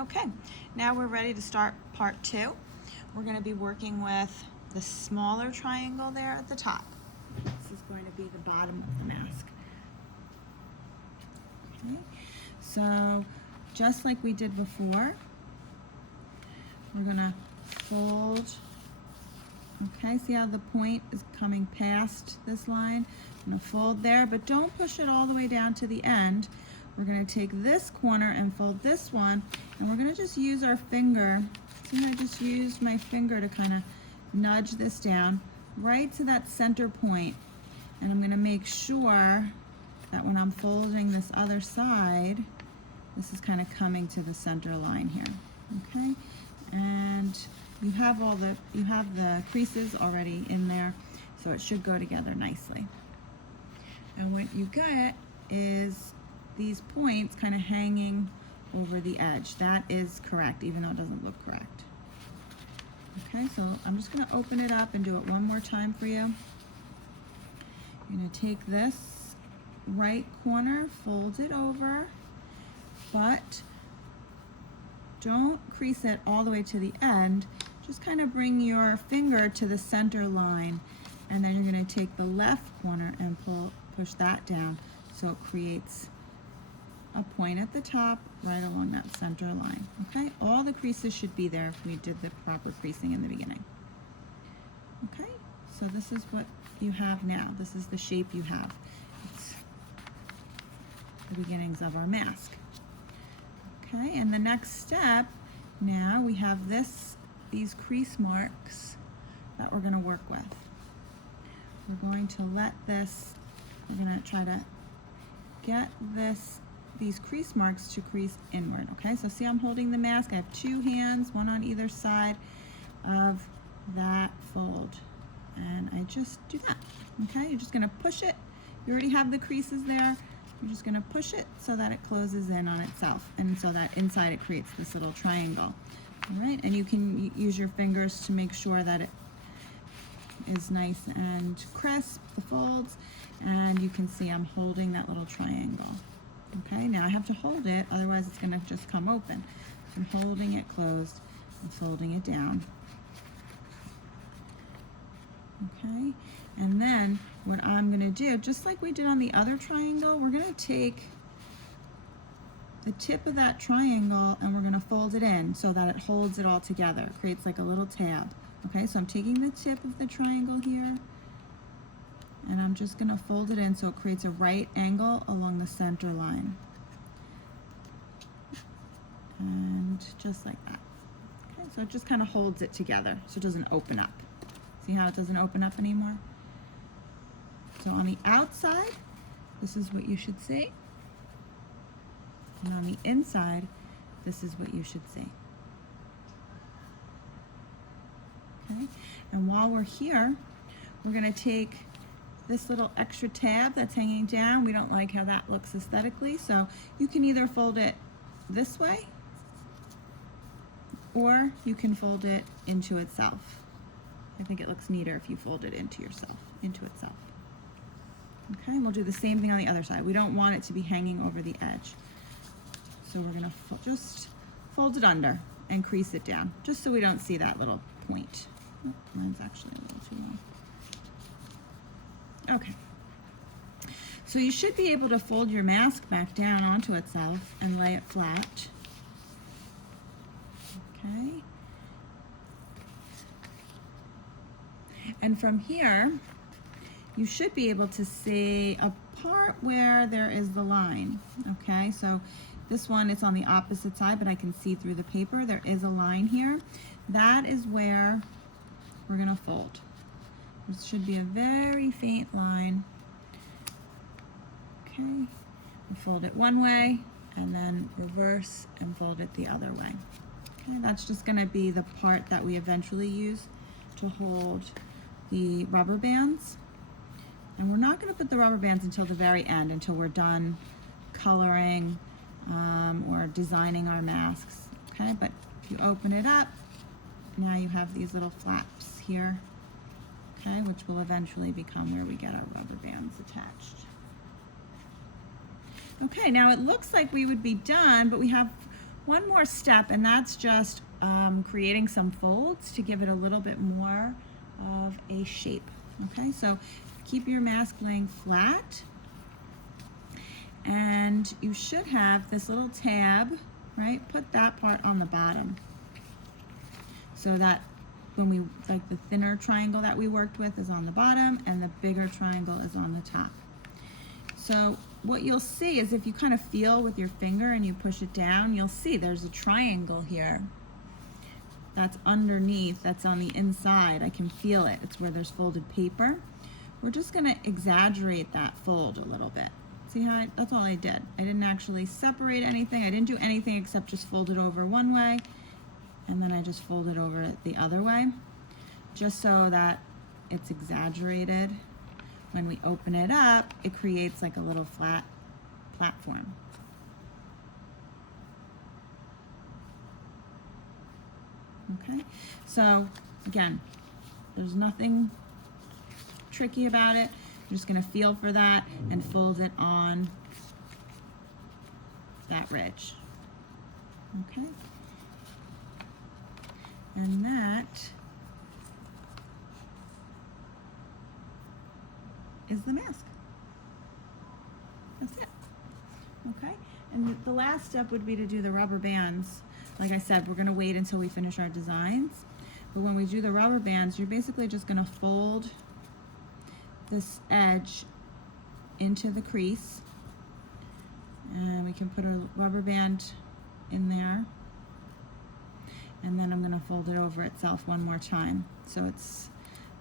Okay, now we're ready to start part 2. We're going to be working with the smaller triangle there at the top. This is going to be the bottom of the mask. Okay, so just like we did before, we're going to fold. Okay, see how the point is coming past this line? I'm going to fold there, but don't push it all the way down to the end. We're going to take this corner and fold this one, and we're going to just use our finger. See, I just used my finger to kind of nudge this down right to that center point. And I'm going to make sure that when I'm folding this other side, this is kind of coming to the center line here. Okay, and you have the creases already in there, so it should go together nicely. And what you get is these points kind of hanging over the edge. That is correct, even though it doesn't look correct. Okay, so I'm just going to open it up and do it one more time for you. You're going to take this right corner, fold it over, but don't crease it all the way to the end. Just kind of bring your finger to the center line, and then you're going to take the left corner and push that down so it creates a point at the top right along that center line. Okay, all the creases should be there if we did the proper creasing in the beginning. Okay, so this is what you have now. This is the shape you have. It's the beginnings of our mask. Okay, and the next step, now we have these crease marks that we're going to work with. We're going to let this, we're going to try to get these crease marks to crease inward. Okay, so see I'm holding the mask. I have two hands, one on either side of that fold. And I just do that. Okay, you're just going to push it. You already have the creases there. You're just going to push it so that it closes in on itself, and so that inside it creates this little triangle. All right, and you can use your fingers to make sure that it is nice and crisp, the folds, and you can see I'm holding that little triangle. Okay, now I have to hold it, otherwise it's going to just come open. So I'm holding it closed and folding it down. Okay, and then what I'm going to do, just like we did on the other triangle, we're going to take the tip of that triangle and we're going to fold it in so that it holds it all together. It creates like a little tab. Okay, so I'm taking the tip of the triangle here, and I'm just going to fold it in so it creates a right angle along the center line. And just like that. Okay, so it just kind of holds it together so it doesn't open up. See how it doesn't open up anymore? So on the outside, this is what you should see. And on the inside, this is what you should see. Okay, and while we're here, we're going to take this little extra tab that's hanging down. We don't like how that looks aesthetically, so you can either fold it this way or you can fold it into itself. I think it looks neater if you fold it into itself. Okay, and we'll do the same thing on the other side. We don't want it to be hanging over the edge. So we're gonna just fold it under and crease it down, just so we don't see that little point. Oh, mine's actually a little too long. Okay, so you should be able to fold your mask back down onto itself and lay it flat. Okay. And from here, you should be able to see a part where there is the line. Okay, so this one is on the opposite side, but I can see through the paper. There is a line here. That is where we're gonna fold. This should be a very faint line. Okay, we fold it one way and then reverse and fold it the other way. Okay, that's just gonna be the part that we eventually use to hold the rubber bands. And we're not gonna put the rubber bands until the very end, until we're done coloring or designing our masks. Okay, but if you open it up, now you have these little flaps here, okay, which will eventually become where we get our rubber bands attached. Okay, now it looks like we would be done, but we have one more step, and that's just creating some folds to give it a little bit more of a shape. Okay, so keep your mask laying flat, and you should have this little tab, right? Put that part on the bottom so that when we, like the thinner triangle that we worked with is on the bottom and the bigger triangle is on the top. So what you'll see is if you kind of feel with your finger and you push it down, you'll see there's a triangle here that's underneath, that's on the inside. I can feel it. It's where there's folded paper. We're just going to exaggerate that fold a little bit. See how that's all I did. I didn't actually separate anything. I didn't do anything except just fold it over one way, and then I just fold it over the other way, just so that it's exaggerated. When we open it up, it creates like a little flat platform. Okay, so again, there's nothing tricky about it. I'm just gonna feel for that and fold it on that ridge. Okay, and that is the mask. That's it. Okay, and the last step would be to do the rubber bands. Like I said, we're gonna wait until we finish our designs, but when we do the rubber bands, you're basically just gonna fold this edge into the crease, and we can put a rubber band in there, and then I'm gonna fold it over itself one more time so it's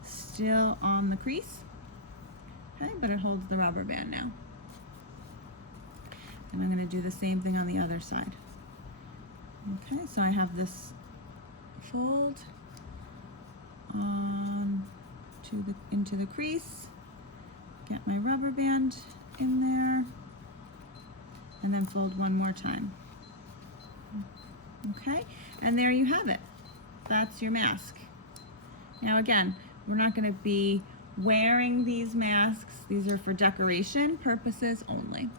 still on the crease. Okay, but it holds the rubber band now. And I'm going to do the same thing on the other side. Okay, so I have this fold on into the crease, get my rubber band in there, and then fold one more time. Okay, and there you have it. That's your mask. Now again, we're not going to be wearing these masks. These are for decoration purposes only.